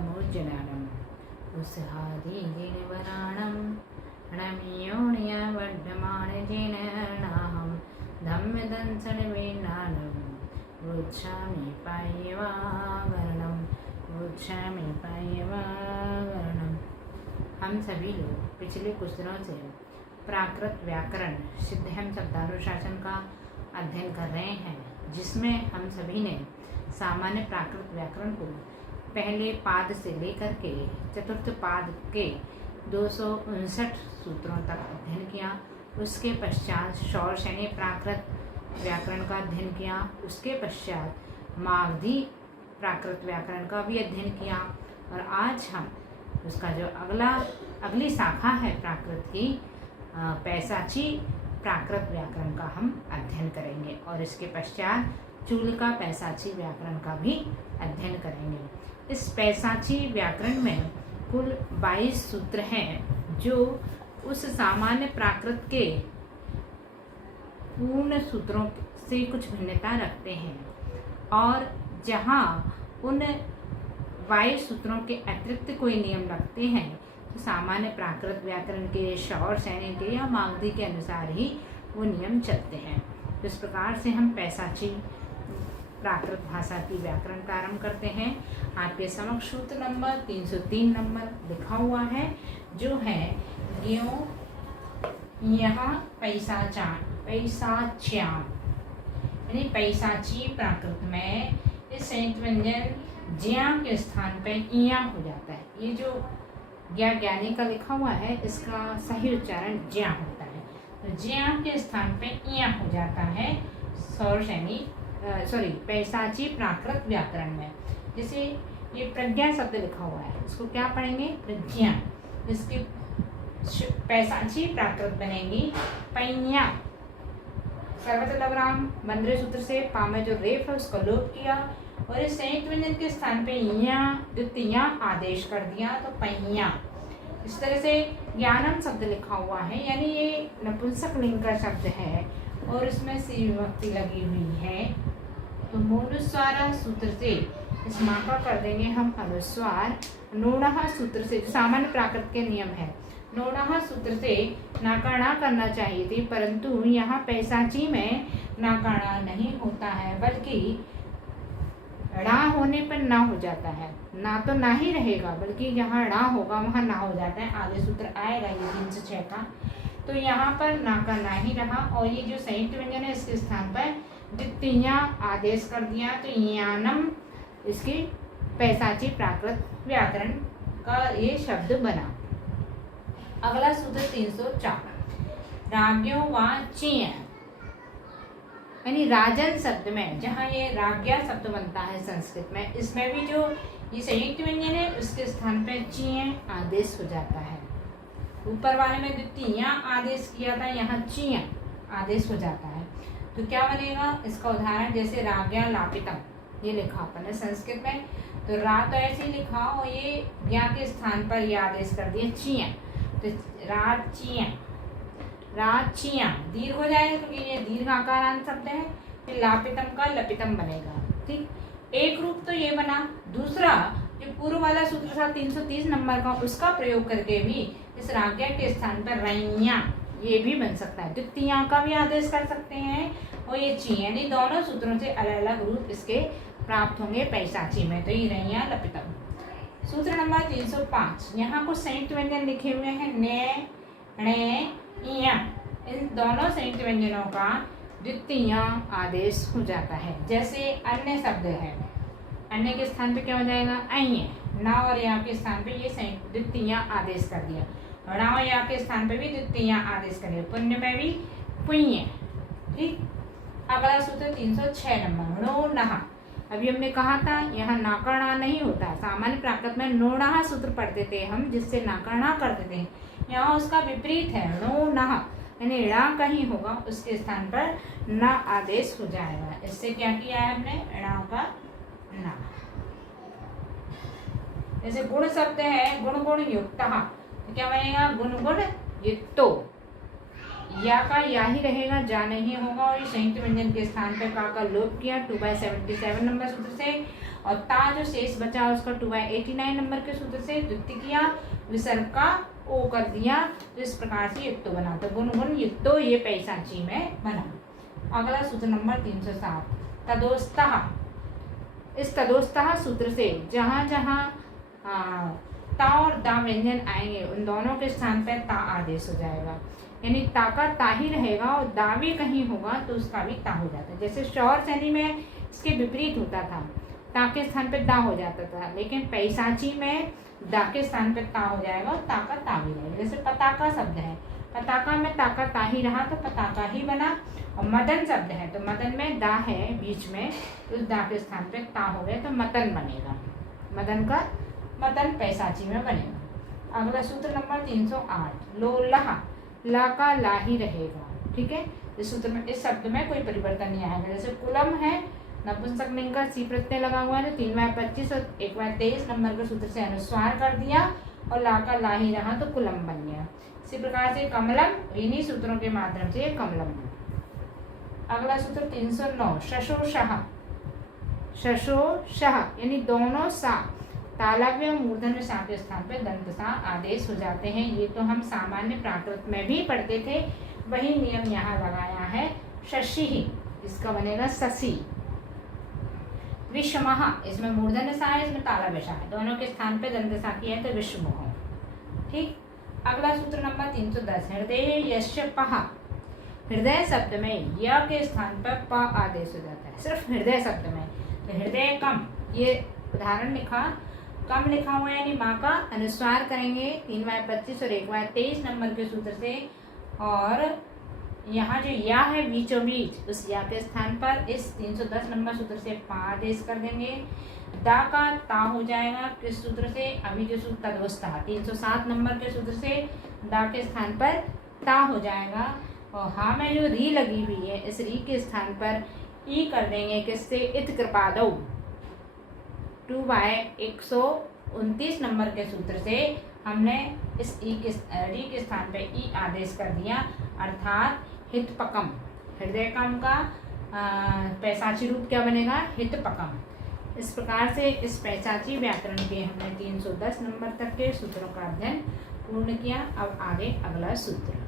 मूर्जनानम् उत्साहादिजिनवराणं णमीयोणयवड्डमाणजेन नाहं धम्मदंसनवेन्नानं वृक्षामि पायवागरणम्। हम सभी लोग पिछले कुछ दिनों से प्राकृत व्याकरण सिद्धहम शब्दानुशासन का अध्ययन कर रहे हैं, जिसमें हम सभी ने सामान्य प्राकृत व्याकरण को पहले पाद से लेकर के चतुर्थ पाद के 259 सूत्रों तक अध्ययन किया। उसके पश्चात शौर्षणी प्राकृत व्याकरण का अध्ययन किया। उसके पश्चात मागधी प्राकृत व्याकरण का भी अध्ययन किया। और आज हम उसका जो अगली शाखा है प्राकृत की पैसाची प्राकृत व्याकरण का हम अध्ययन करेंगे और इसके पश्चात चूलिका पैसाची व्याकरण का भी अध्ययन करेंगे। इस पैसाची व्याकरण में कुल 22 सूत्र हैं जो उस सामान्य प्राकृत के पूर्ण सूत्रों से कुछ भिन्नता रखते हैं, और जहाँ उन 22 सूत्रों के अतिरिक्त कोई नियम रखते हैं तो सामान्य प्राकृत व्याकरण के शौर सैन्य के या मागधी के अनुसार ही वो नियम चलते हैं। तो इस प्रकार से हम पैसाची प्राकृत भाषा की व्याकरण का आरंभ करते हैं। आपके समक्ष सूत्र नंबर 303 नंबर लिखा हुआ है, जो है ज्यों यहाँ पैसाच्याम यानी पैसाची प्राकृत में इस संयुक्त व्यंजन ज्या के स्थान पर इया हो जाता है। ये जो ज्ञानी का लिखा हुआ है, इसका सही उच्चारण ज्या होता है। तो ज्या के स्थान पे इया हो जाता है पैसाची प्राकृत व्याकरण में। जैसे ये प्रज्ञा शब्द लिखा हुआ है, इसको क्या पढ़ेंगे? प्रज्ञा। इसकी पैसाची प्राकृत बनेगी पैया। सर्वत्र लवराम बंद्रे सूत्र से पा में जो रेफ है उसका लोप किया और इस संयुक्त व्यंजन के स्थान पे या द्वितीय आदेश कर दिया, तो पैया। इस तरह से ज्ञानम शब्द लिखा हुआ है, यानी ये नपुंसक लिंग का शब्द है और इसमें सी विभक्ति लगी हुई है। तो मूलस्वार सूत्र से इस माँ का कर देंगे हम अनुस्वार। नोणः सूत्र से जो सामान्य प्राकृत के नियम है, नोणः सूत्र से नाकाणा करना चाहिए थी, परंतु यहाँ पैसाची में नाकाणा नहीं होता है, बल्कि ड़ा होने पर ना हो जाता है। ना तो ना ही रहेगा, बल्कि जहाँ ड़ा होगा वहाँ ना हो जाता है। आगे सूत्र आएगा ये 3 से 6 का। तो यहाँ पर ना का ना ही रहा और ये जो संयुक्त व्यंजन है इसके स्थान पर द्वितीय आदेश कर दिया, तो यानम इसकी पैसाची प्राकृत व्याकरण का ये शब्द बना। अगला सूत्र 304 राज्यों व चीय यानी राजन शब्द में, जहाँ ये राज्ञा शब्द बनता है संस्कृत में, इसमें भी जो ये संयुक्त व्यंजन है उसके स्थान पर चीय आदेश हो जाता है। ऊपर वाले में द्वितीय आदेश किया था, यहाँ चीय आदेश हो जाता है। तो क्या बनेगा इसका उदाहरण? जैसे राज्ञा लापितम ये लिखा अपन ने संस्कृत में, तो रा तो ऐसे ही लिखा और ये ज्ञा के स्थान पर ये आदेश कर दिया चीय, तो राचिया दीर्घ हो जाएगा क्योंकि ये दीर्घ आकारांत शब्द है। फिर लापितम का लपितम बनेगा। ठीक, एक रूप तो ये बना। दूसरा जो पूर्व वाला सूत्र था 330 नंबर का, उसका प्रयोग करके भी इस राज्ञा के स्थान पर रैया ये भी बन सकता है। द्वितीय का भी आदेश कर सकते हैं और ये ची, यानी दोनों सूत्रों से अलग अलग रूप इसके प्राप्त होंगे पैसाची में। तो ये रैया लपितम। सूत्र नंबर 305 यहाँ कुछ संयुक्त व्यंजन लिखे हुए हैं, ने, णे, इया। इन दोनों संयुक्त व्यंजनों का द्वितीय आदेश हो जाता है। जैसे अन्य शब्द है, अन्य के स्थान पे क्या हो जाएगा? अय। ना और या के स्थान पे ये संयुक्त द्वितीय आदेश कर दिया। ना और या के स्थान पे भी द्वितीय आदेश कर दिया। पुण्य में भी पुण्य। ठीक, अगला सूत्र 306 नंबर नो नहा। अभी हमने कहा था यहाँ नाकरणा नहीं होता। सामान्य प्राकृत में नोणा सूत्र पढ़ते थे हम, जिससे नाकरणा करते थे। यहाँ उसका विपरीत है, नो नहा यानी ड़ा कहीं होगा, उसके स्थान पर न आदेश हो जाएगा। इससे क्या किया है हमने? ड़ा का ना। जैसे गुण शब्द है, गुण गुण युक्त, तो क्या बनेगा? गुण गुण युक्तो। या का या ही रहेगा, जा नहीं होगा, और ये संयुक्त व्यंजन के स्थान पर का लोप किया 2/77 नंबर सूत्र से, और ता जो शेष बचा उसका 2/89 नंबर के सूत्र से द्वितीय किया, विसर्ग का ओ कर दिया, तो इस प्रकार से युक्तो बना, तो गुण गुण युक्तो ये पैसाची में बना। अगला सूत्र नंबर 307 तदोस्तः। इस तदोस्तः सूत्र से जहाँ जहाँ ता और दा व्यंजन आएंगे उन दोनों के स्थान पर ता आदेश हो जाएगा, यानी ता का ता ही रहेगा और दा भी कहीं होगा तो उसका भी ता हो जाता है। जैसे शौर शैली में इसके विपरीत होता था, ता के स्थान पर दा हो जाता था, लेकिन पैसाची में दा के स्थान पर ता हो जाएगा और ता का ता भी रहेगा। जैसे पताका शब्द है, पताका में ता का ता ही रहा तो पताका ही बना, और मदन शब्द है तो मदन में दा है बीच में, तो उस दा के स्थान पे ता हो गया तो मतन बनेगा, मदन का मतन पैसाची में बनेगा। अगला सूत्र नंबर 308 लो लहा, ला का ला ही रहेगा, ठीक है। इस सूत्र में इस शब्द में कोई परिवर्तन नहीं आएगा। जैसे कुलम है नपुंसक लिंग का सी प्रत्यय लगा हुआ है तो 3/25 और 1/23 नंबर के सूत्र से अनुस्वार कर दिया और ला का ला ही रहा तो कुलम बन गया। इसी प्रकार से कमलम, इन्हीं सूत्रों के माध्यम से कमलम। अगला सूत्र 309 शशोषः। शशोषः यानी दोनों सा तालव्य और मूर्धन्य सा के स्थान पर दंत सा आदेश हो जाते हैं। ये तो हम सामान्य प्राकृत में भी पढ़ते थे, वही नियम यहाँ लगाया है। शशि ही इसका बनेगा शशि। विषमः, इसमें मूर्धन्य सा है, इसमें तालव्य सा है, दोनों के स्थान पे दंत सा की है तो विषमः, ठीक। अगला सूत्र नंबर 310 हृदय यस्य पः। हृदय शब्द में य के स्थान पर प आदेश हो जाता है, सिर्फ हृदय शब्द में। तो हृदय कम, ये उदाहरण लिखा, कम लिखा हुआ है यानी माँ का अनुस्वार करेंगे 3/25 और 1/23 नंबर के सूत्र से, और यहाँ जो या है बीचों बीच उस या के स्थान पर इस 310 नंबर सूत्र से पा आदेश कर देंगे। दा का ता हो जाएगा किस सूत्र से, अभी जो सूत्र तदोस्तः 307 नंबर के सूत्र से दा के स्थान पर ता हो जाएगा, और हाँ में जो री लगी हुई है इस री के स्थान पर ई कर देंगे किससे, इत कृपादौ 2/129 नंबर के सूत्र से हमने इस ई के री के स्थान पर ई आदेश कर दिया, अर्थात हितपकम। हृदयकम का पैसाची रूप क्या बनेगा, हितपकम। इस प्रकार से इस पैसाची व्याकरण के हमने 310 नंबर तक के सूत्रों का अध्ययन पूर्ण किया। अब आगे अगला सूत्र।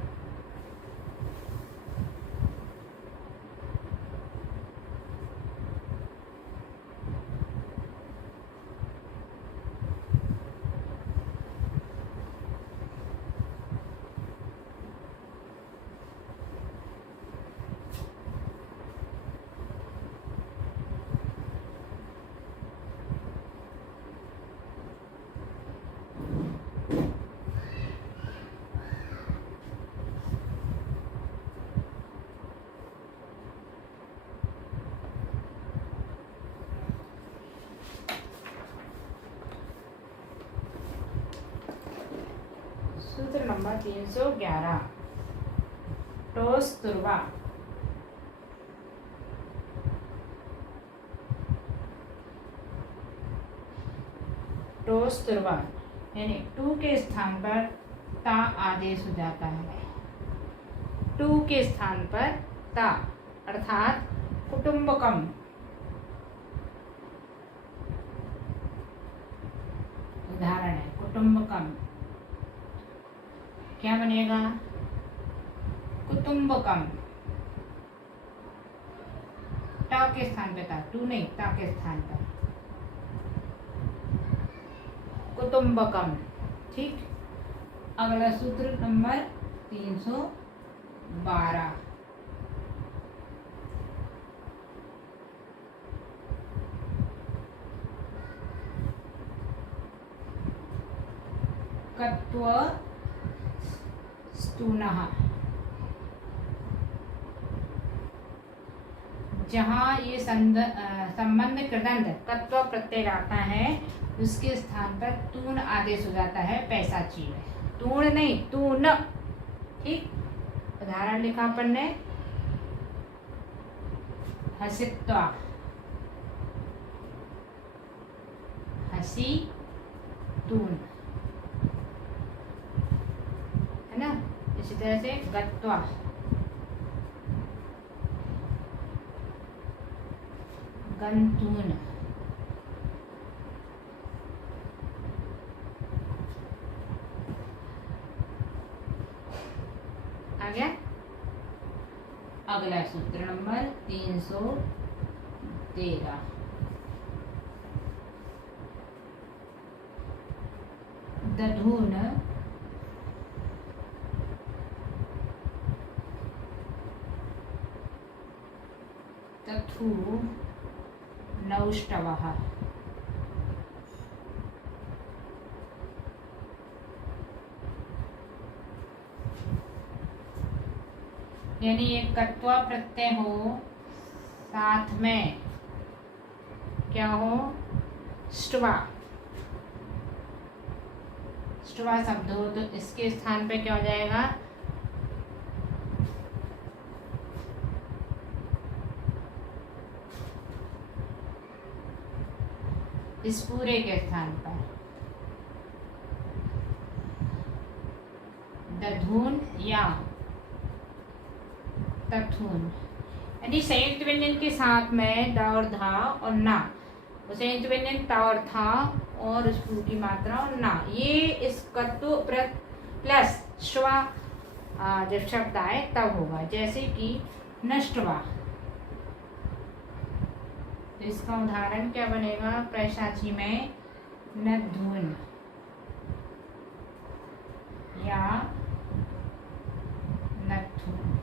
सूत्र नंबर 311 टोस्तुर्वा। टोस्तुर्वा यानी टू के स्थान पर ता आदेश हो जाता है, टू के स्थान पर ता, अर्थात कुटुंबकम। उदाहरण है कुटुंबकम, क्या बनेगा, कुटुंबकम। टा के स्थान पे था, टू नहीं, ता के स्थान पर कुटुंबकम, ठीक। अगला सूत्र नंबर 312 कत्व स्तूनः। जहाँ ये संबंध कृदंत कत्व प्रत्यय आता है उसके स्थान पर तूण आदेश हो जाता है पैसाची में, तूण नहीं तूण, ठीक। उदाहरण लिखा अपन ने, हसित्वा, हसी तूण, है ना। इसी तरह से गत्वा, गंतून। आ गया। अगला सूत्र नंबर 313, दधून तथु नौष्टवः। यानी एक कत्वा प्रत्यय हो, साथ में क्या हो, स्टवा। स्टवा शब्द हो तो इसके स्थान पे क्या हो जाएगा, इस पूरे के स्थान पर दधून या तथून। यानी संयुक्त व्यंजन के साथ में द और धा और ना, संयुक्त व्यंजन ता और था और उस पूर्व की मात्रा और ना, ये इस कत्व प्लस श्वा जब शब्द आए तब होगा। जैसे कि नष्टवा, तो इसका उदाहरण क्या बनेगा, प्रैशाची में नद्धून या नथून।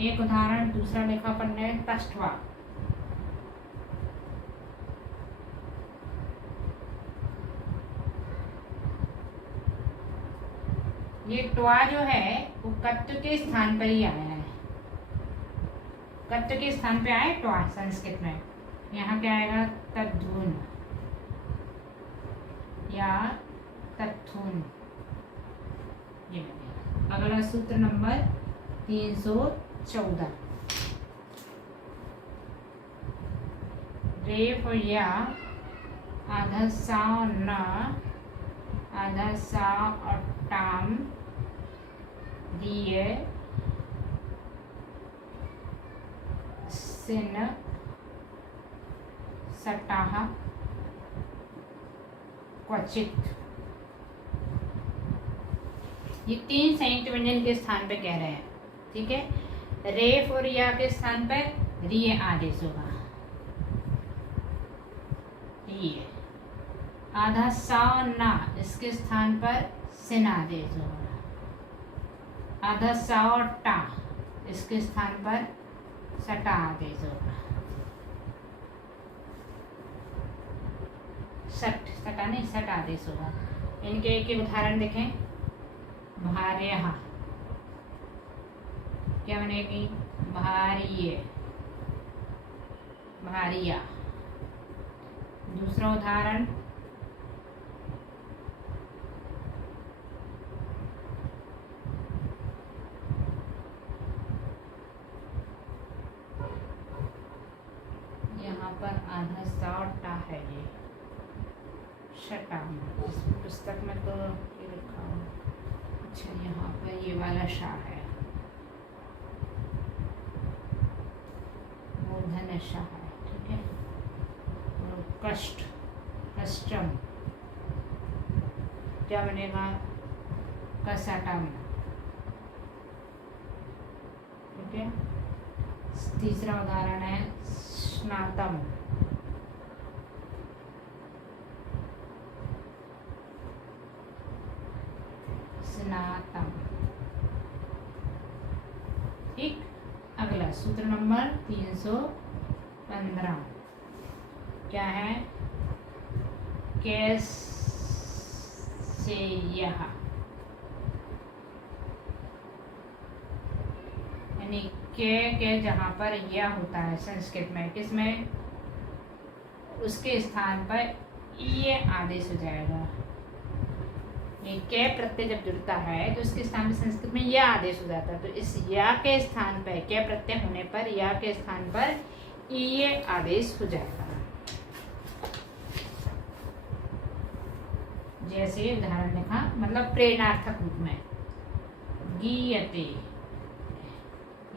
एक उदाहरण दूसरा लिखा पन्ने तष्टवा। ये ट्वा जो है वो कत्व के स्थान पर ही आया है, कत्व के स्थान पे आए ट्वा संस्कृत में। यहाँ क्या आएगा, तद्धून या तत्थून, ये बनेगा। अगला सूत्र नंबर 314, रेफ या आधा सा न आधा सा और टाम दिए सिन सटाह क्वचित। ये तीन संयुक्त व्यंजन के स्थान पे कह रहे हैं, ठीक है। रेफ और या के स्थान पर रिय आदेश होगा, ये आधा सा ना, इसके स्थान पर सिन आदेश होगा। आधा सा और टा, इसके स्थान पर सटा आदेश होगा। सटा नहीं, सट आदेश होगा। इनके एक उदाहरण देखें, भार्यः क्या बनेगी, भार्य, भारिया। दूसरा उदाहरण यहाँ पर आधा सा और टा है, ये शटा। इस पुस्तक में तो ये लिखा हुआ, अच्छा यहाँ पर ये वाला शा है, मूर्धन्य शा है, ठीक है। और कष्ट, कष्टम क्या बनेगा, कसटम, ठीक है। तीसरा उदाहरण है स्नातम, स्नातम, ठीक। अगला सूत्र नंबर 315 क्या है, कैसे यह, यानी के जहाँ पर यह होता है संस्कृत में, किसमें, उसके स्थान पर ये आदेश हो जाएगा। ये के प्रत्यय जब जुड़ता है तो उसके स्थान पर संस्कृत में यह आदेश हो जाता है। तो इस या के स्थान पर, के प्रत्यय होने पर या के स्थान पर ये आदेश हो जाएगा। जैसे उदाहरण लिखा, मतलब प्रेरणार्थक रूप में, गीयते,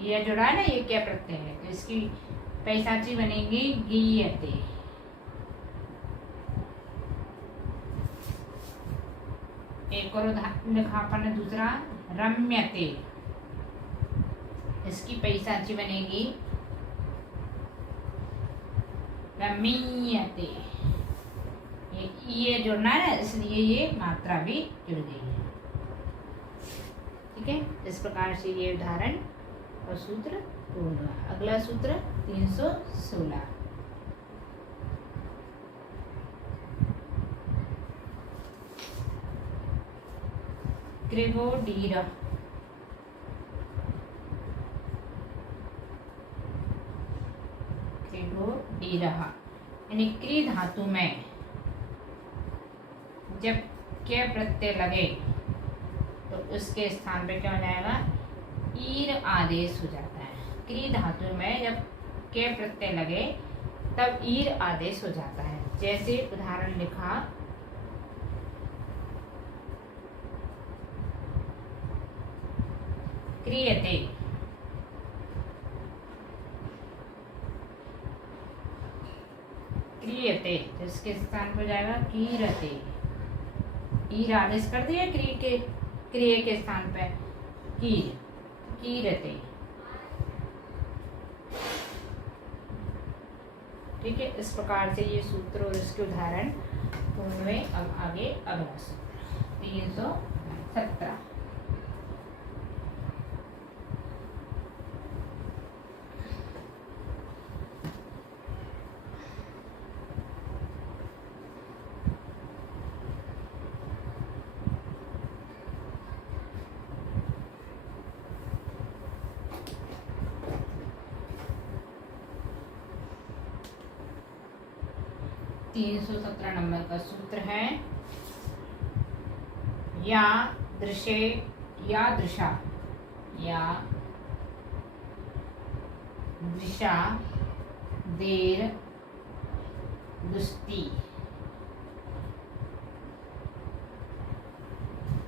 यह जुड़ा है ना, ये क्या प्रत्यय है, तो इसकी पैसाची बनेगी गीयते। एक और उदाहरण लिखा अपन ने दूसरा, रम्यते। इसकी पैसाची बनेगी रमीयते। ये जुड़ना है ना, इसलिए ये मात्रा भी जुड़ गई है। ठीक है, इस प्रकार से ये उदाहरण और सूत्र पूर्ण हुआ। अगला सूत्र 316। क्रिगोडीर। क्रिगोडीर यानी क्री धातु में जब के प्रत्यय लगे तो उसके स्थान पे क्या हो जाएगा, ईर आदेश हो जाता है। क्री धातु में जब के प्रत्यय लगे तब ईर आदेश हो जाता है। जैसे उदाहरण लिखा, क्रियते। क्रियते जिसके स्थान पर जाएगा कीरते। ईर आदेश कर दिया क्रिय के स्थान पे कीरते। ठीक है, इस प्रकार से ये सूत्र और इसके उदाहरण पूर्ण हुए। अब आगे अगला सूत्र 317। तीन सौ 17 नंबर का सूत्र है, या दृशे या दृशा या दृशा देर दुस्ती।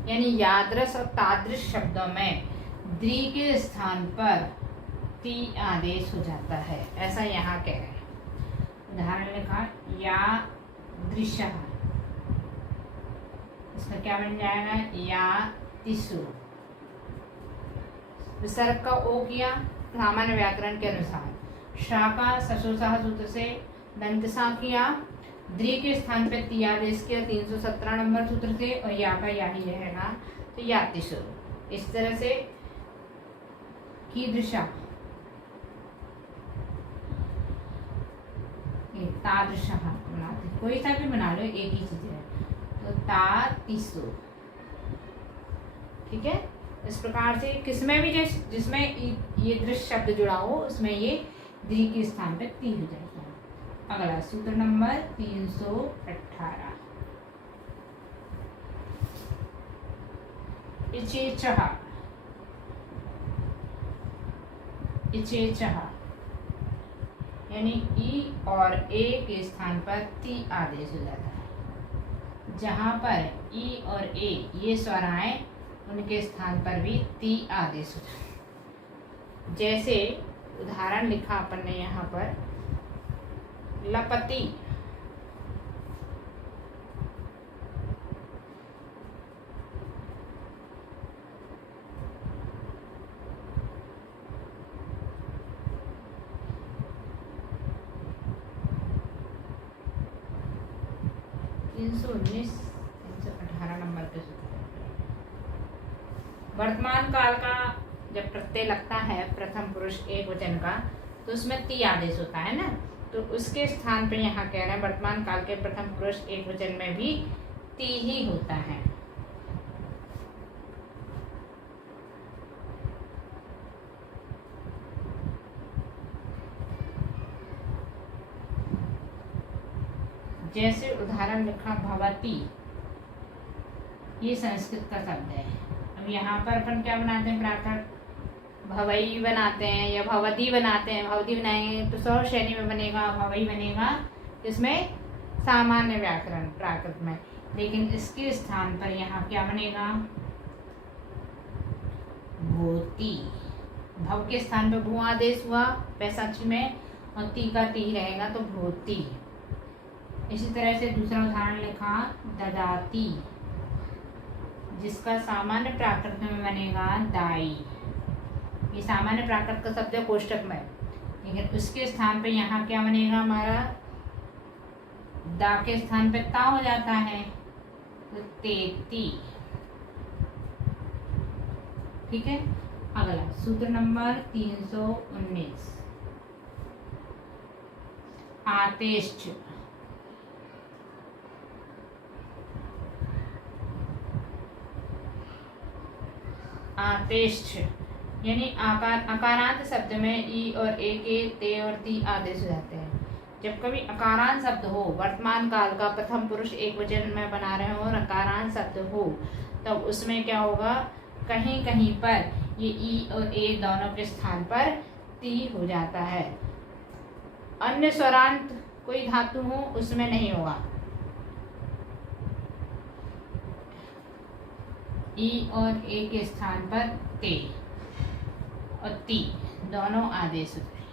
यानी यादृश और तादृश शब्दों में द्रि के स्थान पर ती आदेश हो जाता है, ऐसा यहाँ कह रहे हैं। उदाहरण लिखा, या दृश्य, इसका क्या बन जाएगा, या तिसु। विसर्ग का ओ किया सामान्य व्याकरण के अनुसार। शा का ससुसा सूत्र से दंतसा किया, द्रि के स्थान पे ती आदेश किया 317 नंबर सूत्र से, और या का या ही रहेगा तो या तिसु। इस तरह से कीदृशा, तादृश बनाते, कोई सा भी बना लो, एक ही चीज है, तो तातिसु। ठीक है, इस प्रकार से किसमें भी जिसमें ये दृश्य शब्द जुड़ा हो उसमें ये द्रि के स्थान पे ती हो जाएगा। अगला सूत्र नंबर 318। इचेचह। इचेचह यानी ई और ए के स्थान पर ती आदेश हो जाता है। जहाँ पर ई और ए ये स्वर आए उनके स्थान पर भी ती आदेश हो जाता है। जैसे उदाहरण लिखा अपन ने यहाँ पर, लपति। (319) 318 नंबर के सूत्र। वर्तमान काल का जब प्रत्यय लगता है प्रथम पुरुष एक वचन का तो उसमें ती आदेश होता है ना, तो उसके स्थान पे यहाँ कह रहे हैं वर्तमान काल के प्रथम पुरुष एक वचन में भी ती ही होता है। जैसे उदाहरण लिखा, भवती, ये संस्कृत का शब्द है। अब यहाँ पर अपन क्या बनाते हैं, प्राकृत भवई बनाते हैं या भवती बनाते हैं। भवती बनाएंगे तो सौ शैली में बनेगा, भवई बनेगा इसमें सामान्य व्याकरण प्राकृत में, लेकिन इसके स्थान पर यहाँ क्या बनेगा, भूति। भव के स्थान पर भू आदेश हुआ पैसाची में, और ती का ती रहेगा तो भोती। इसी तरह से दूसरा उदाहरण लिखा ददाती, जिसका सामान्य प्राकृत में बनेगा दाई। ये सामान्य प्राकृत का शब्द है कोष्टक में, लेकिन उसके स्थान पे यहाँ क्या बनेगा हमारा, दा के स्थान पे ता हो जाता है तो तेती। ठीक है। अगला सूत्र नंबर 319, आतेष्ट। आतेष्ट यानी अकारांत शब्द में ई और ए के ते और ती आदेश हो जाते हैं। जब कभी अकारांत शब्द हो, वर्तमान काल का प्रथम पुरुष एक वचन में बना रहे हो और अकारांत शब्द हो, तब उसमें क्या होगा, कहीं कहीं पर ये ई और ए दोनों के स्थान पर ती हो जाता है। अन्य स्वरांत कोई धातु हो उसमें नहीं होगा। ई और ए के स्थान पर ते और ती दोनों आदेश होते हैं।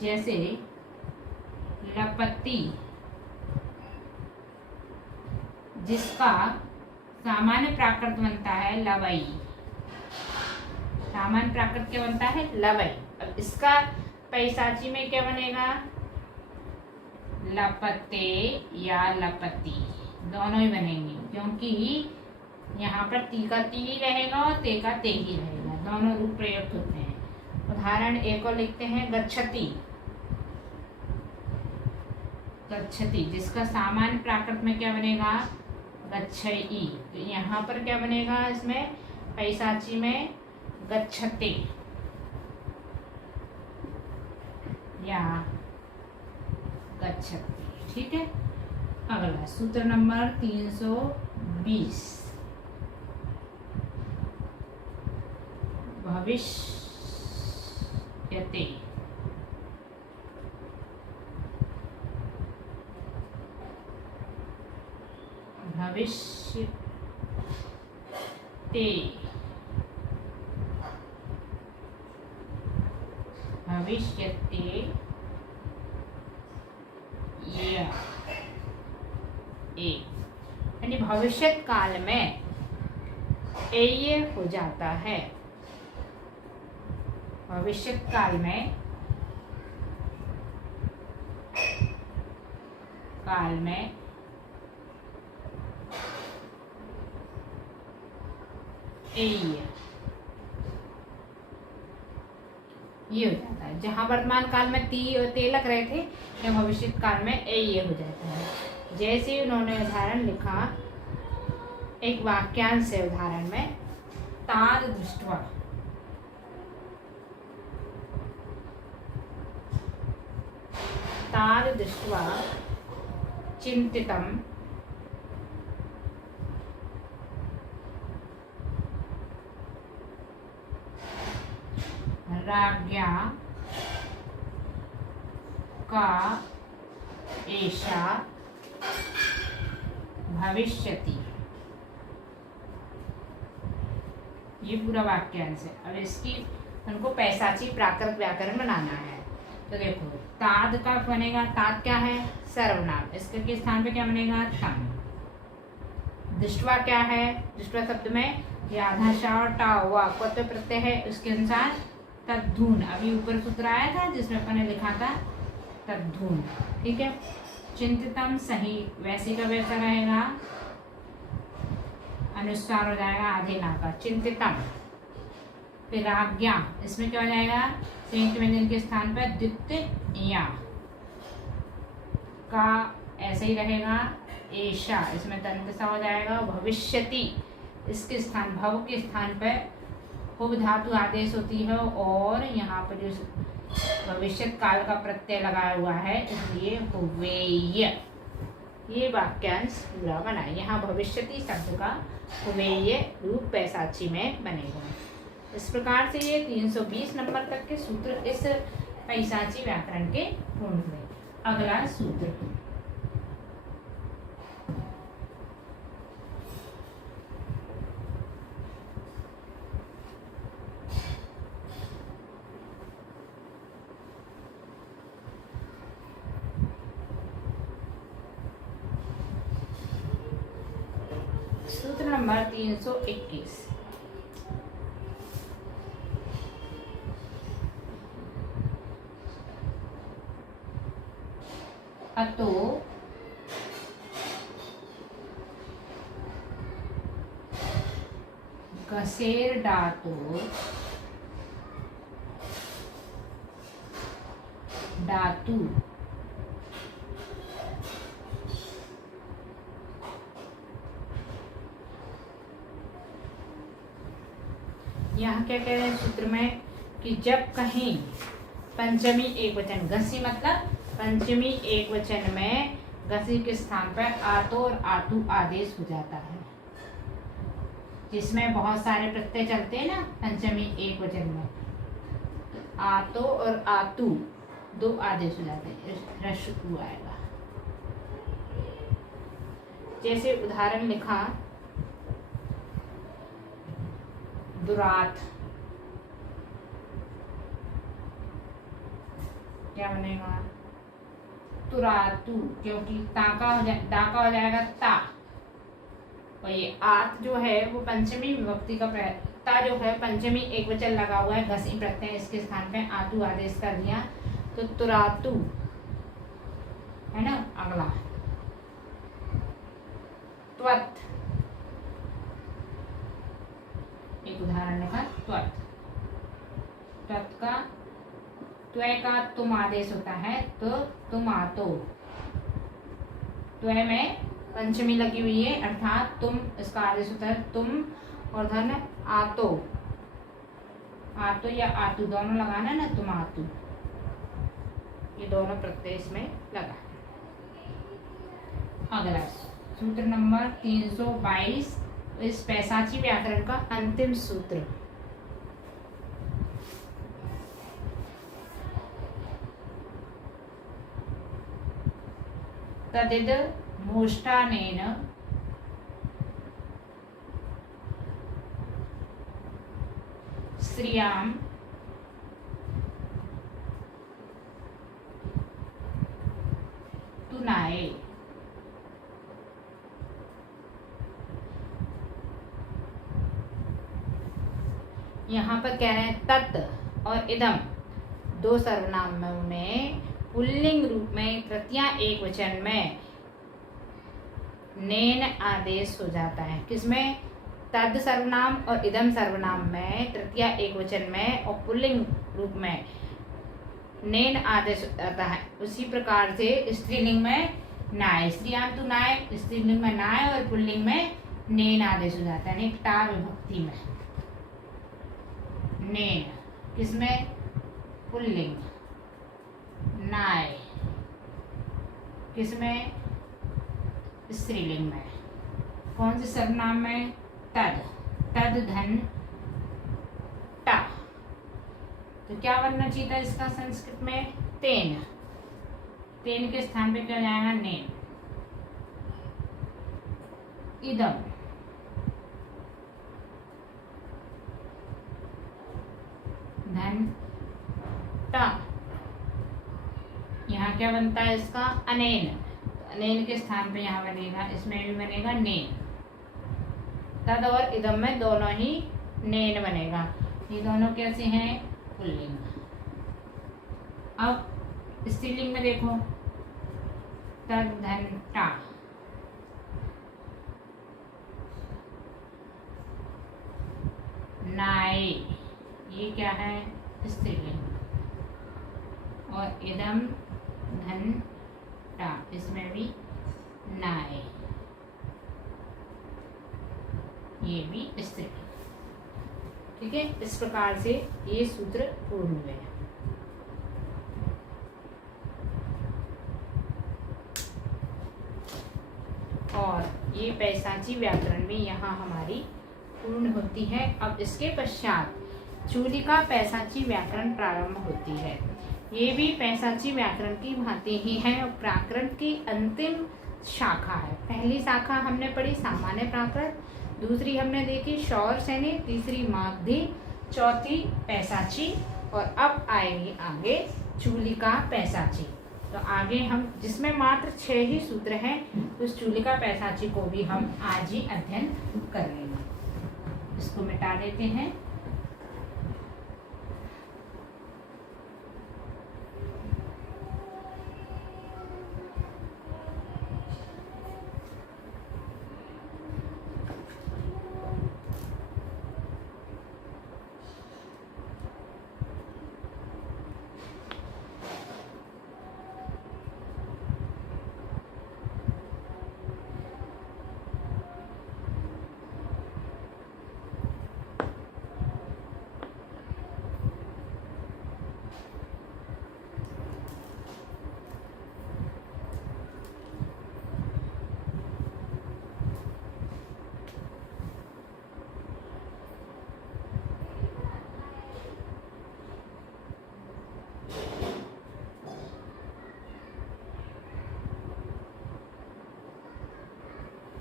जैसे लपत्ती, जिसका सामान्य प्राकृत बनता है लवई। सामान्य प्राकृत क्या बनता है, लवई। अब इसका पैसाची में क्या बनेगा, लपते या लपति, दोनों ही बनेंगे, क्योंकि यहाँ पर ती का ती ही रहेगा और ते का ते ही रहेगा, दोनों रूप प्रयुक्त होते हैं। उदाहरण एक को लिखते हैं गच्छति। गच्छति जिसका सामान्य प्राकृत में क्या बनेगा, गच्छई। तो यहाँ पर क्या बनेगा, इसमें पैसाची में गच्छते या गच्छति। ठीक है। अगला सूत्र नंबर 320, भविष्यते। भविष्यते, भविष्यते या यानी भविष्यत काल में ये हो जाता है। भविष्यत काल में ये हो जाता है। जहां वर्तमान काल में ती और ते लग रहे थे, या भविष्यत काल में ये हो जाता है। जैसे उन्होंने उदाहरण लिखा, एक वाक्यांश है उदाहरण में, ताद दृष्ट्वा। ताद दृष्ट्वा चिंतितम् राज्ञा का एषा भविष्यति। ये पूरा वाक्यांश है। अब इसकी उनको पैसाची प्राकृत व्याकरण बनाना है। तो देखो, ताद का बनेगा, ताद क्या है, सर्वनाम, इसके के स्थान पे क्या बनेगा, तम। दृष्टवा क्या है, दृष्टवा शब्द में ये आधा शा और टा हुआ क्वत्व प्रत्यय है, उसके अनुसार तद्धून। अभी ऊपर सूत्र आया था जिसमें अपन ने लिखा था तद्धून। ठीक है। चिंतितम सही वैसी का वैसा रहेगा, अनुस्वार हो जाएगा आधे ना का, चिंतितम। फिर आज्ञा, इसमें क्या हो जाएगा, संयुक्त व्यंजन के स्थान पर द्वितीय का ऐसे ही रहेगा, एषा, इसमें तंत सा हो जाएगा। भविष्यति, इसके स्थान भव के स्थान पर हुब धातु आदेश होती है, और यहाँ पर जो भविष्य काल का प्रत्यय लगाया हुआ है, इसलिए हुवेय। ये वाक्यांश पूरा बना। यहाँ भविष्यति शब्द का हुवेय रूप पैसाची में बनेगा। इस प्रकार से ये 320 नंबर तक के सूत्र इस पैसाची व्याकरण के पूर्ण हुए। अगला सूत्र, नंबर 321। अतो घसेर डातो डातू यहाँ क्या कह रहे हैं सूत्र में कि जब कहीं पंचमी एक वचन, घसी मतलब पंचमी एक वचन में घसी के स्थान पर आतो और आतु आदेश हो जाता है, जिसमें बहुत सारे प्रत्यय चलते हैं ना पंचमी एक वचन में, आतो और आतु दो आदेश हो जाते हैं, ह्रस्व आएगा। जैसे उदाहरण लिखा दुरात, क्या बनेगा तुरातु, क्योंकि ताका डाका हो जाएगा ता, और ये आत जो है वो पंचमी विभक्ति का ता जो है पंचमी एक वचन लगा हुआ है, घसी प्रत्यय इसके स्थान पे आतु आदेश कर दिया तो तुरातु है ना। अगला त्वत्, एक उदाहरण लिखा त्वत्, त्वत् का त्वय का तुम आदेश होता है तो तुम आतो, त्वय में पंचमी लगी हुई है अर्थात तुम, इसका आदेश होता है तुम, और धन आतो, आतो या आतु दोनों लगाना ना, तुम आतु, ये दोनों प्रत्यय इसमें लगा। अगला सूत्र नंबर 322, इस पैसाची व्याकरण का अंतिम सूत्र। तदिद मोष्टानेन स्त्रियां तुनाए, यहाँ पर कह रहे हैं तत् और इदम दो सर्वनामों में पुल्लिंग रूप में तृतीया एक वचन में नेन आदेश हो जाता है। किसमें? तद सर्वनाम और इदम सर्वनाम में तृतीया एक वचन में और पुल्लिंग रूप में नेन आदेश हो जाता है। उसी प्रकार से स्त्रीलिंग में नाय, स्त्रियां तु नाय, स्त्रीलिंग में नाय और पुल्लिंग में नेन आदेश हो जाता है। टा विभक्ति में नेन, किसमें? पुल्लिंग, नाय किसमें? स्त्रीलिंग में। कौन से सर्वनाम में? तद, तद धन टा, तो क्या बनना चाहिए था इसका संस्कृत में? तेन, तेन के स्थान पे क्या जाएगा? नेन। इदम, धन टा, यहाँ क्या बनता है इसका? अनेन, अनेन के स्थान पे यहाँ बनेगा, इसमें भी बनेगा नेन। तद और इदम में दोनों ही नेन बनेगा। ये दोनों कैसे हैं? पुल्लिंग। अब स्त्रीलिंग में देखो, तद धन टा, नाय, ये क्या है? स्त्रीलिंग। और इदम धन टा, इसमें भी नाय, ये भी स्त्रीलिंग। ठीक है, इस प्रकार से ये सूत्र पूर्ण हुए। और ये पैसाची व्याकरण में यहाँ हमारी पूर्ण होती है। अब इसके पश्चात चूलिका पैसाची व्याकरण प्रारंभ होती है। ये भी पैसाची व्याकरण की भांति ही है और प्राकृत की अंतिम शाखा है। पहली शाखा हमने पढ़ी सामान्य प्राकृत, दूसरी हमने देखी शौर सैनी, तीसरी मागधी, चौथी पैसाची और अब आएगी आगे चूलिका पैसाची। तो आगे हम जिसमें मात्र 6 ही सूत्र हैं, तो उस चूलिका पैसाची को भी हम आज ही अध्ययन कर लेंगे। इसको मिटा देते हैं।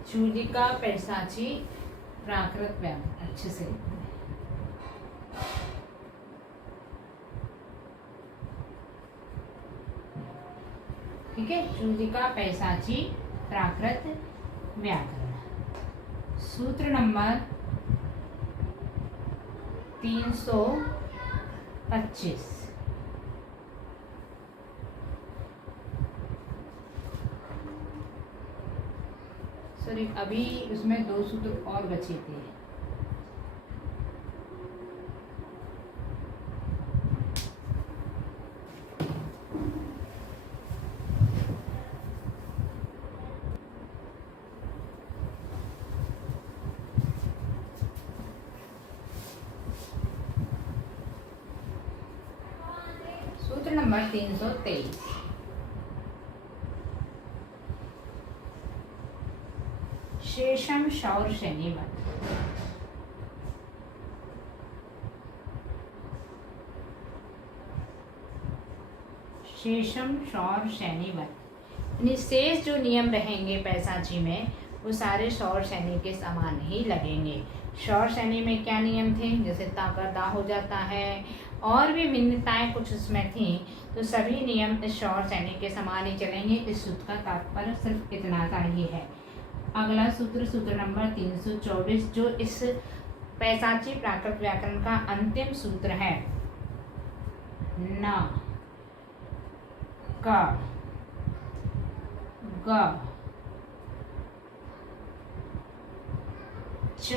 चूलिका पैसाची प्राकृत व्याकरण अच्छे से ठीक है। चूलिका पैसाची प्राकृत व्याकरण सूत्र नंबर 325। सॉरी, अभी उसमें 2 सूत्र और बचे थे। सूत्र नंबर 323। शेषम शौर शनिवत। शेषम शौर शनिवत यानी शेष जो नियम रहेंगे पैसाची में वो सारे शौर शनि के समान ही लगेंगे। शौर शनि में क्या नियम थे, जैसे ताकर दा हो जाता है और भी भिन्नताएं कुछ उसमें थी, तो सभी नियम इस शौर शनि के समान ही चलेंगे। इस सूत्र का तात्पर्य सिर्फ इतना सा ही है। अगला सूत्र सूत्र नंबर 324 जो इस पैसाची प्राकृत व्याकरण का अंतिम सूत्र है। न क ग च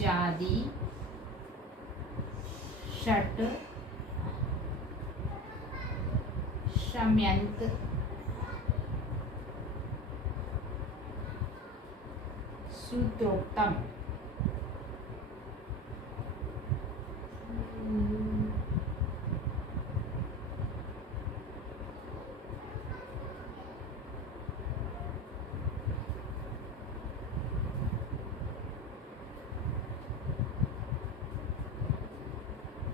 जादि षट शम्यन्त सूत्रोक्तम।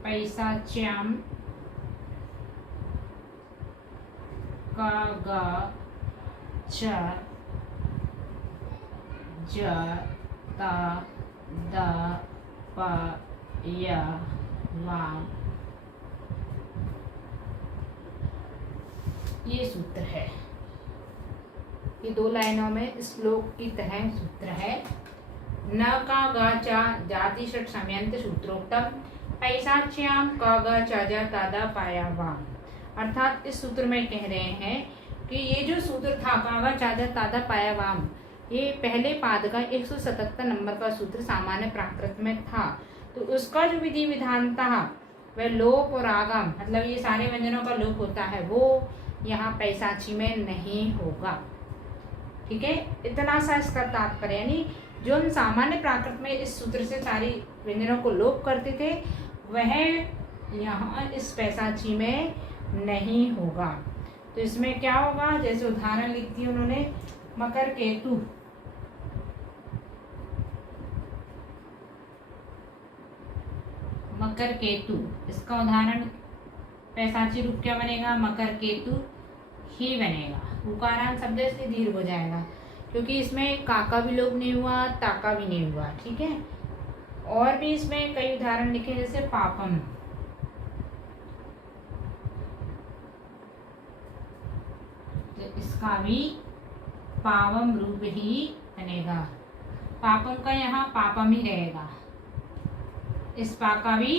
पैसाच्याम का ग च ज ता द प य वा ये सूत्र है। ये 2 लाइनों में श्लोक की तरह सूत्र है। न का ग च जाति षट समयंत सूत्रोक्तम पैसाच्याम का ग च ज ता द प य वा। अर्थात इस सूत्र में कह रहे हैं कि ये जो सूत्र था का ग च ज ता द प य वाम, ये पहले पाद का 177 नंबर का सूत्र सामान्य प्राकृत में था, तो उसका जो विधि विधान था वह लोप और आगम, मतलब ये सारे व्यंजनों का लोप होता है, वो यहाँ पैसाची में नहीं होगा। ठीक है, इतना सा इसका तात्पर्य, यानी जो हम सामान्य प्राकृत में इस सूत्र से सारी व्यंजनों को लोप करते थे वह यहाँ इस पैसाची में नहीं होगा। तो इसमें क्या होगा, जैसे उदाहरण लिख दिया उन्होंने, मकर केतु, मकर केतु, इसका उदाहरण पैसाची रूप क्या बनेगा, मकर केतु ही बनेगा। उकारांत शब्द से दीर्घ हो जाएगा क्योंकि इसमें काका भी लोप नहीं हुआ, ताका भी नहीं हुआ। ठीक है, और भी इसमें कई उदाहरण लिखे, जैसे पापम, इसका भी पावम रूप ही बनेगा। पापम का यहाँ पापम ही रहेगा, इस पा का भी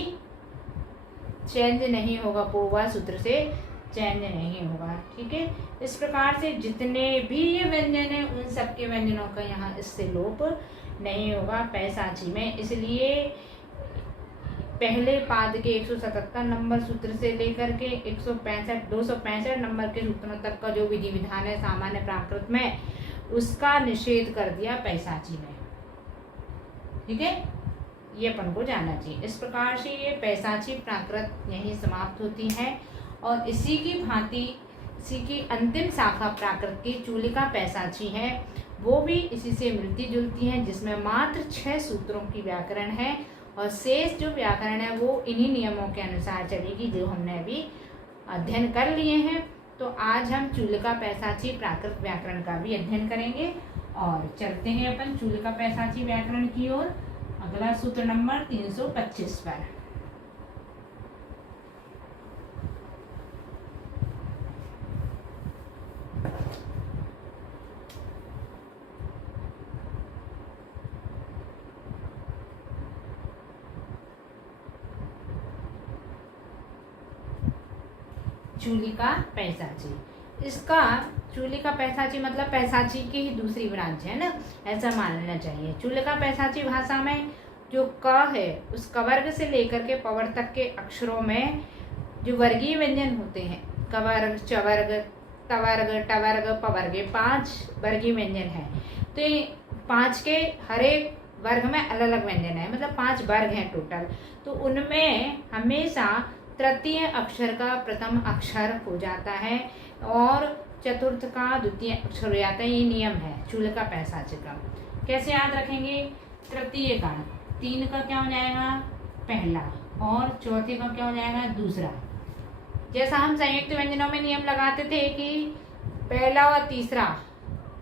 चेंज नहीं होगा, पूर्वा सूत्र से चेंज नहीं होगा। ठीक है, इस प्रकार से जितने भी ये व्यंजन है उन सबके व्यंजनों का यहाँ इससे लोप नहीं होगा पैसाची में। इसलिए पहले पाद के 177 नंबर सूत्र से लेकर के 265 नंबर के सूत्रों तक का जो विधि विधान है सामान्य प्राकृत में, उसका निषेध कर दिया पैसाची में। ठीक है, ये अपन को जानना चाहिए। इस प्रकार से ये पैसाची प्राकृत यहीं समाप्त होती है और इसी की भांति इसी की अंतिम शाखा प्राकृत की चूलिका पैसाची है, वो भी इसी से मिलती जुलती है, जिसमें मात्र 6 सूत्रों की व्याकरण है और शेष जो व्याकरण है वो इन्हीं नियमों के अनुसार चलेगी जो हमने अभी अध्ययन कर लिए हैं। तो आज हम चूलिका पैसाची प्राकृत व्याकरण का भी अध्ययन करेंगे और चलते हैं अपन चूलिका पैसाची व्याकरण की ओर। अगला सूत्र नंबर 325 पर। चूलिका पैसाची, इसका चूलिका पैसाची मतलब पैसाची की ही दूसरी ब्रांच है ना, ऐसा मान लेना चाहिए। चूलिका पैसाची भाषा में जो क है उस कवर्ग से लेकर के पवर्ग तक के अक्षरों में जो वर्गीय व्यंजन होते हैं, कवर्ग, चवर्ग, तवर्ग, टवर्ग, पवर्ग, 5 वर्गीय व्यंजन है। तो ये 5 के हर एक वर्ग में अलग अलग व्यंजन है, मतलब 5 वर्ग हैं टोटल। तो उनमें हमेशा तृतीय अक्षर का प्रथम अक्षर हो जाता है और चतुर्थ का द्वितीय अक्षर हो जाता है। ये नियम है चूलिका पैसाची का। कैसे याद रखेंगे? तृतीय का 3 का क्या हो जाएगा? पहला, और चौथे का क्या हो जाएगा? दूसरा। जैसा हम संयुक्त व्यंजनों में नियम लगाते थे कि पहला और तीसरा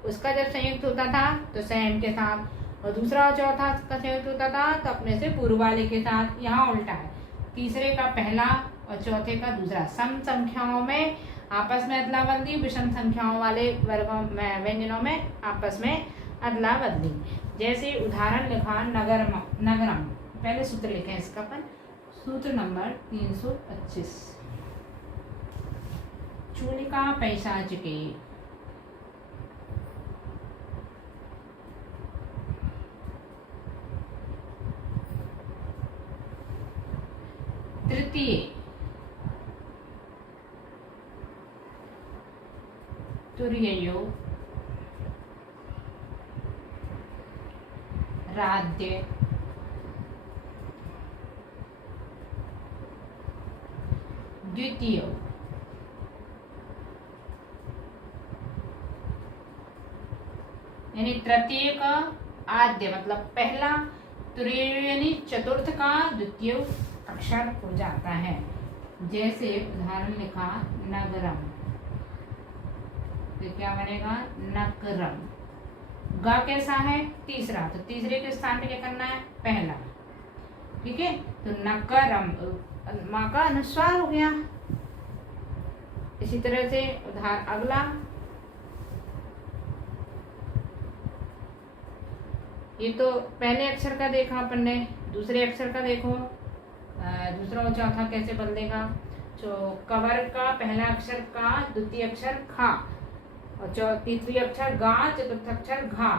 उसका जब संयुक्त होता था तो संयम के साथ, और दूसरा और चौथा का संयुक्त होता था तो अपने से पूर्व वाले के साथ। यहाँ उल्टा है, तीसरे का पहला और चौथे का दूसरा। सम संख्याओं में आपस में अदला बदली, विषम संख्याओं वाले वर्गों में व्यंजनों में आपस में अदला बदली। जैसे उदाहरण लिखा नगरम। पहले सूत्र लिखे इसका अपन, सूत्र नंबर 325। चूलिका पैसाची के तृतीय तुर्ययो राध्य द्वितीय यानी तृतीय का आद्य मतलब पहला, तुर्य यानी चतुर्थ का द्वितीय अक्षर हो जाता है। जैसे उदाहरण लिखा नगरम, तो क्या बनेगा? नकरम। गा कैसा है? तीसरा, तो तीसरे के स्थान पे क्या करना है? पहला। ठीक है, तो नकरम माँ का अनुस्वार हो गया। इसी तरह से उदाहरण अगला, ये तो पहले अक्षर का देखा अपन ने, दूसरे अक्षर का देखो दूसरा और चौथा कैसे बदलेगा। तो कवर्ग का पहला अक्षर का, द्वितीय अक्षर खा और तीसरी अक्षर गा, चतुर्थ अक्षर घा।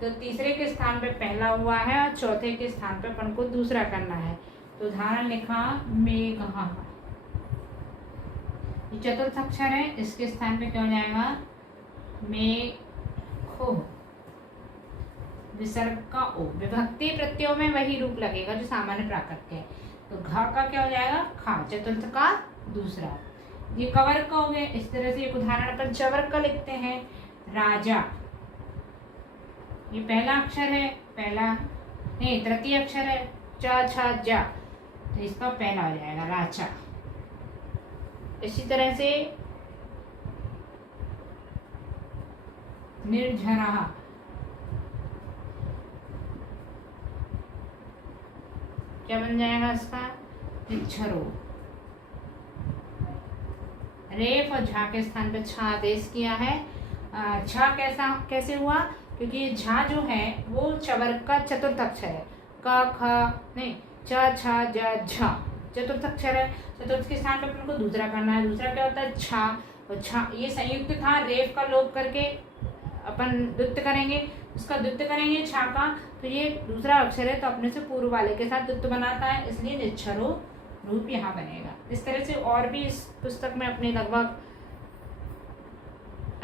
तो तीसरे के स्थान पे पहला हुआ है और चौथे के स्थान पे अपन को दूसरा करना है। तो उदाहरण लिखा मेघा, ये चतुर्थ अक्षर है, इसके स्थान पे क्या हो जाएगा? मेघो। विसर्ग का ओ, विभक्ति प्रत्ययों में वही रूप लगेगा जो सामान्य प्राकृत के। तो घा का क्या हो जाएगा? खा, चतुर्थ का दूसरा। ये कवर्ग का हो गया। इस तरह से एक उदाहरण अपन चवर्ग का लिखते हैं, राजा। ये पहला अक्षर है, पहला नहीं तृतीय अक्षर है, च छ जा, तो इसका पहला हो जाएगा राजा। इसी तरह से निर्झरा, क्या बन जाएगा इसका? निच्छरो। रेफ और झा के स्थान पे छा आदेश किया है झा कैसे हुआ, क्योंकि ये झा जो है वो चवर्ग का चतुर्थ अक्षर है। क ख नहीं, च छ ज झ चतुर्थ अक्षर है। चतुर्थ के स्थान पर अपन को दूसरा करना है। दूसरा क्या होता है, छा। और छा ये संयुक्त था, रेफ का लोप करके अपन द्वित्व करेंगे, उसका द्वित्व करेंगे छा का, तो ये दूसरा अक्षर है तो अपने से पूर्व वाले के साथ द्वित्व बनाता है, इसलिए निच्छरो रूप यहाँ बनेगा। इस तरह से और भी इस पुस्तक में अपने लगभग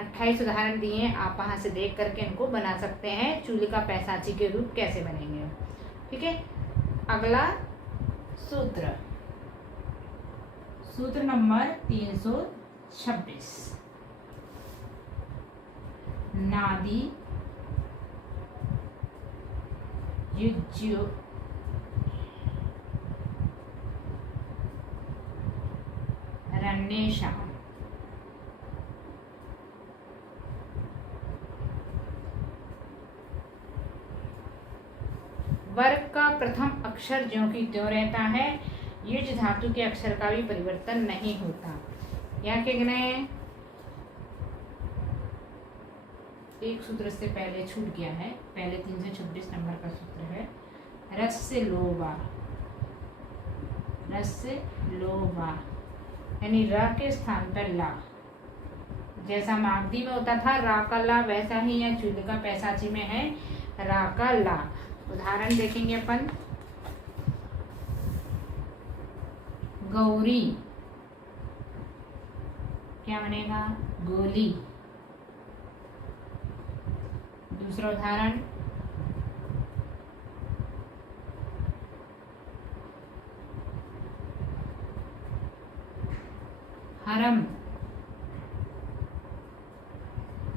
28 उदाहरण दिए हैं, आप वहां से देख करके इनको बना सकते हैं। चूलिका पैसाची के रूप कैसे बनेंगे, ठीक है। अगला सूत्र, सूत्र नंबर 326, नादी युज्यो रन्नेशा। वर्ग का प्रथम अक्षर ज्यों की त्यों रहता है, युज धातु के अक्षर का भी परिवर्तन नहीं होता। यहाँ क्या कहना है, एक सूत्र से पहले छूट गया है, पहले 326 नंबर का सूत्र है, रस से लोबा, रस से लोबा यानी र के स्थान पर ला। जैसा मागधी में होता था रा का ला, वैसा ही यहाँ चूलिका पैसाची में है रा का ला। उदाहरण देखेंगे अपन, गौरी क्या बनेगा, गोली। दूसरा उदाहरण, हरम,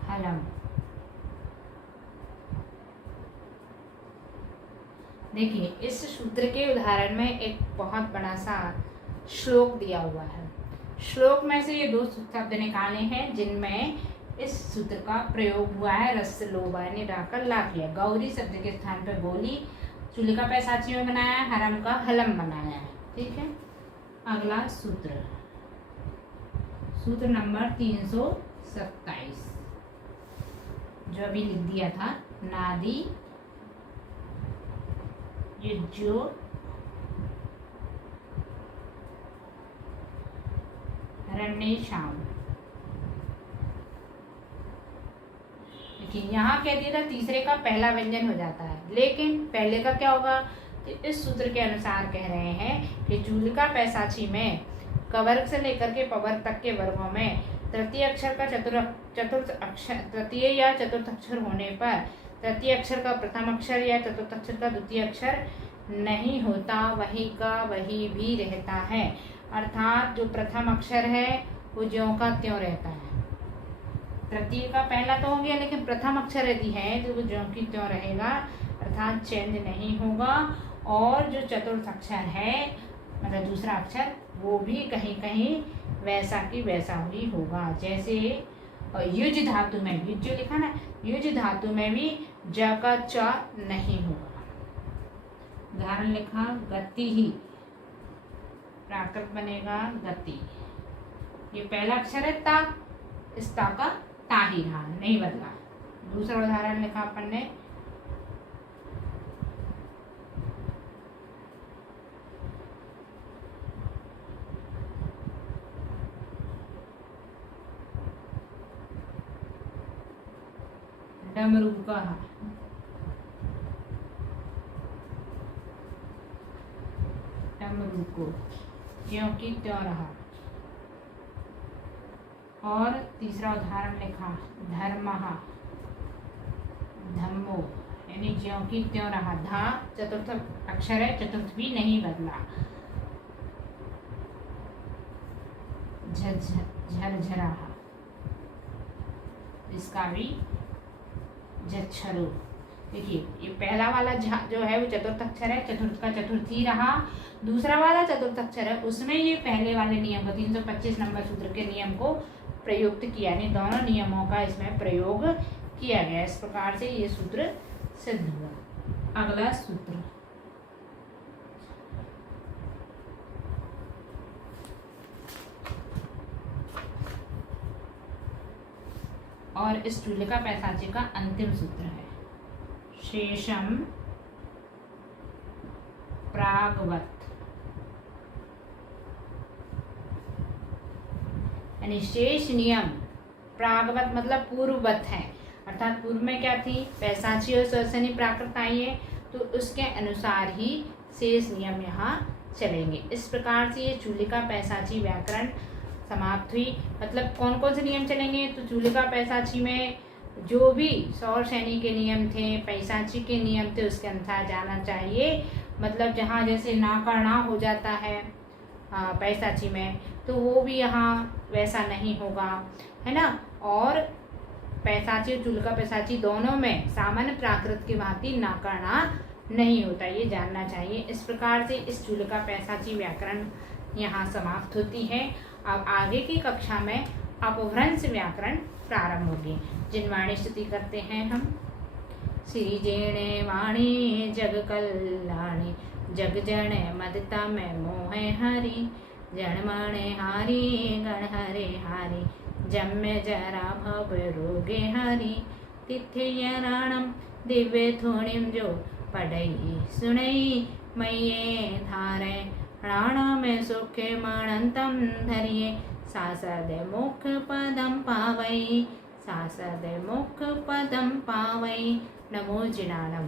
हलम। देखिए इस सूत्र के उदाहरण में एक बहुत बड़ा सा श्लोक दिया हुआ है। श्लोक में से ये दो शब्द निकाले हैं जिनमें इस सूत्र का प्रयोग हुआ है, रस लोबा यानी राकर ला किया। गौरी शब्द के स्थान पर गोली, चूलिका पैसाची में बनाया है, हरम का हलम बनाया है, ठीक है। अगला सूत्र, सूत्र नंबर 327 जो अभी लिख दिया था, नादी युज्यो रन्नेशाम। देखिए यहाँ कह दिया था तीसरे का पहला व्यंजन हो जाता है, लेकिन पहले का क्या होगा, तो इस सूत्र के अनुसार कह रहे हैं कि चूलिका पैसाची में कवर्ग से लेकर के पवर्ग तक के वर्गों में तृतीय अक्षर का चतुर्थ अक्षर, तृतीय या चतुर्थ अक्षर होने पर तृतीय अक्षर का प्रथम अक्षर या चतुर्थ अक्षर का द्वितीय अक्षर नहीं होता, वही का वही भी रहता है। अर्थात जो प्रथम अक्षर है वो ज्यों का त्यों रहता है। तृतीय का पहला तो हो गया, लेकिन प्रथम अक्षर यदि है तो वो ज्यों की त्यों रहेगा, अर्थात चेंज नहीं होगा। और जो चतुर्थ अक्षर है मतलब दूसरा अक्षर, वो भी कहीं कहीं वैसा की वैसा ही होगा। जैसे युज धातु में, युज जो लिखा ना, युज धातु में भी ज का च नहीं होगा। उदाहरण लिखा, गति ही, प्राकृत बनेगा गति। ये पहला अक्षर है ता, इस ता का ता ही रहा, नहीं बदला। दूसरा उदाहरण लिखा अपन ने, डमरू का हा, डमरू को क्योंकि त्यों रहा। और तीसरा उदाहरण लिखा, धर्मः, धम्मो यानी ज्यों की त्यों रहा। धा चतुर्थ अक्षर है, चतुर्थ भी नहीं बदला। झरझरा, इसका भी झच्छरो। देखिए ये पहला वाला झा जो है वो चतुर्थ अक्षर है, चतुर्थ का चतुर्थ ही रहा। दूसरा वाला चतुर्थ अक्षर है, उसमें ये पहले वाले नियम को 325 नंबर सूत्र के नियम को प्रयुक्त किया, यानी दोनों नियमों का इसमें प्रयोग किया गया। इस प्रकार से ये सूत्र सिद्ध हुआ। अगला सूत्र, और इस चूलिका पैसाची का अंतिम सूत्र है शेषम प्रागवत, यानी शेष नियम प्रागवत मतलब पूर्ववत है, अर्थात पूर्व में क्या थी, पैसाची और स्वरसनी प्राकृत आई है, तो उसके अनुसार ही शेष नियम यहाँ चलेंगे। इस प्रकार से ये चूलिका पैसाची व्याकरण समाप्त हुई। मतलब कौन कौन से नियम चलेंगे, तो चूलिका पैसाची में जो भी सौर सैनी के नियम थे, पैसाची के नियम थे, उसके अनुसार जाना चाहिए। मतलब जहाँ जैसे ना का ना हो जाता है पैसाची में, तो वो भी यहाँ वैसा नहीं होगा, है ना। और पैसाची और चूलिका पैसाची दोनों में सामान्य प्राकृत की भांति ना का ना नहीं होता, ये जानना चाहिए। इस प्रकार से इस चूलिका पैसाची व्याकरण यहाँ समाप्त होती है। अब आगे की कक्षा में अपभ्रंश व्याकरण प्रारंभ होगी। जिनवाणी स्तुति करते हैं हम। श्री जेणे वाणी जग कल्याणी, जग जन मदता में मोहे हरि, जन मणे हारी गण हरे हारी, जम्य जरा भव रोगे हरि, तिथ्यराणम दिव्य थोणिम जो पढ़ई सुनई मैये धारे, प्राण में सुखे मणंतम धरिये, सासद मुख पदम पावई, सासद मुख पदम पावई। नमो जिनाणम।